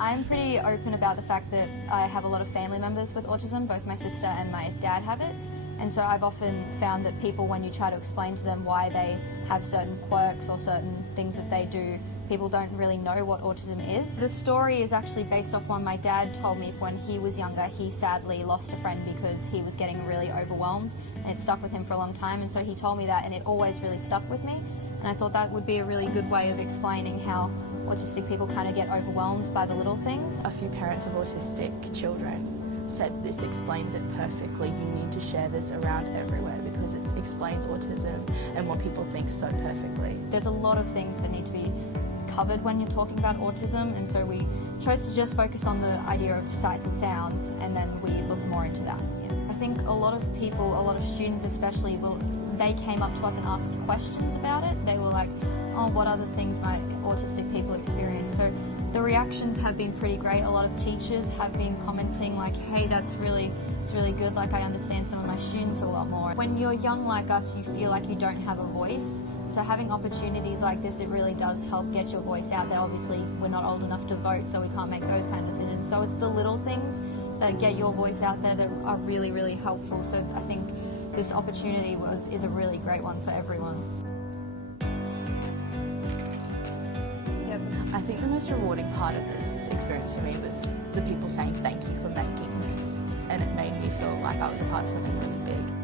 I'm pretty open about the fact that I have a lot of family members with autism. Both my sister and my dad have it. And so I've often found that people, when you try to explain to them why they have certain quirks or certain things that they do, people don't really know what autism is. The story is actually based off one my dad told me when he was younger. He sadly lost a friend because he was getting really overwhelmed, and it stuck with him for a long time. And so he told me that, and it always really stuck with me. And I thought that would be a really good way of explaining how autistic people kind of get overwhelmed by the little things. A few parents of autistic children said this explains it perfectly. You need to share this around everywhere because it explains autism and what people think so perfectly. There's a lot of things that need to be covered when you're talking about autism, and so we chose to just focus on the idea of sights and sounds, and then we looked more into that. I think a lot of people, a lot of students especially, they came up to us and asked questions about it. They were like, oh, what other things might autistic people experience? So the reactions have been pretty great. A lot of teachers have been commenting like, hey, it's really good. Like, I understand some of my students a lot more. When you're young like us, you feel like you don't have a voice. So having opportunities like this, it really does help get your voice out there. Obviously, we're not old enough to vote, so we can't make those kind of decisions. So it's the little things that get your voice out there that are really, really helpful. So I think this opportunity is a really great one for everyone. Yep. I think the most rewarding part of this experience for me was the people saying thank you for making this, and it made me feel like I was a part of something really big.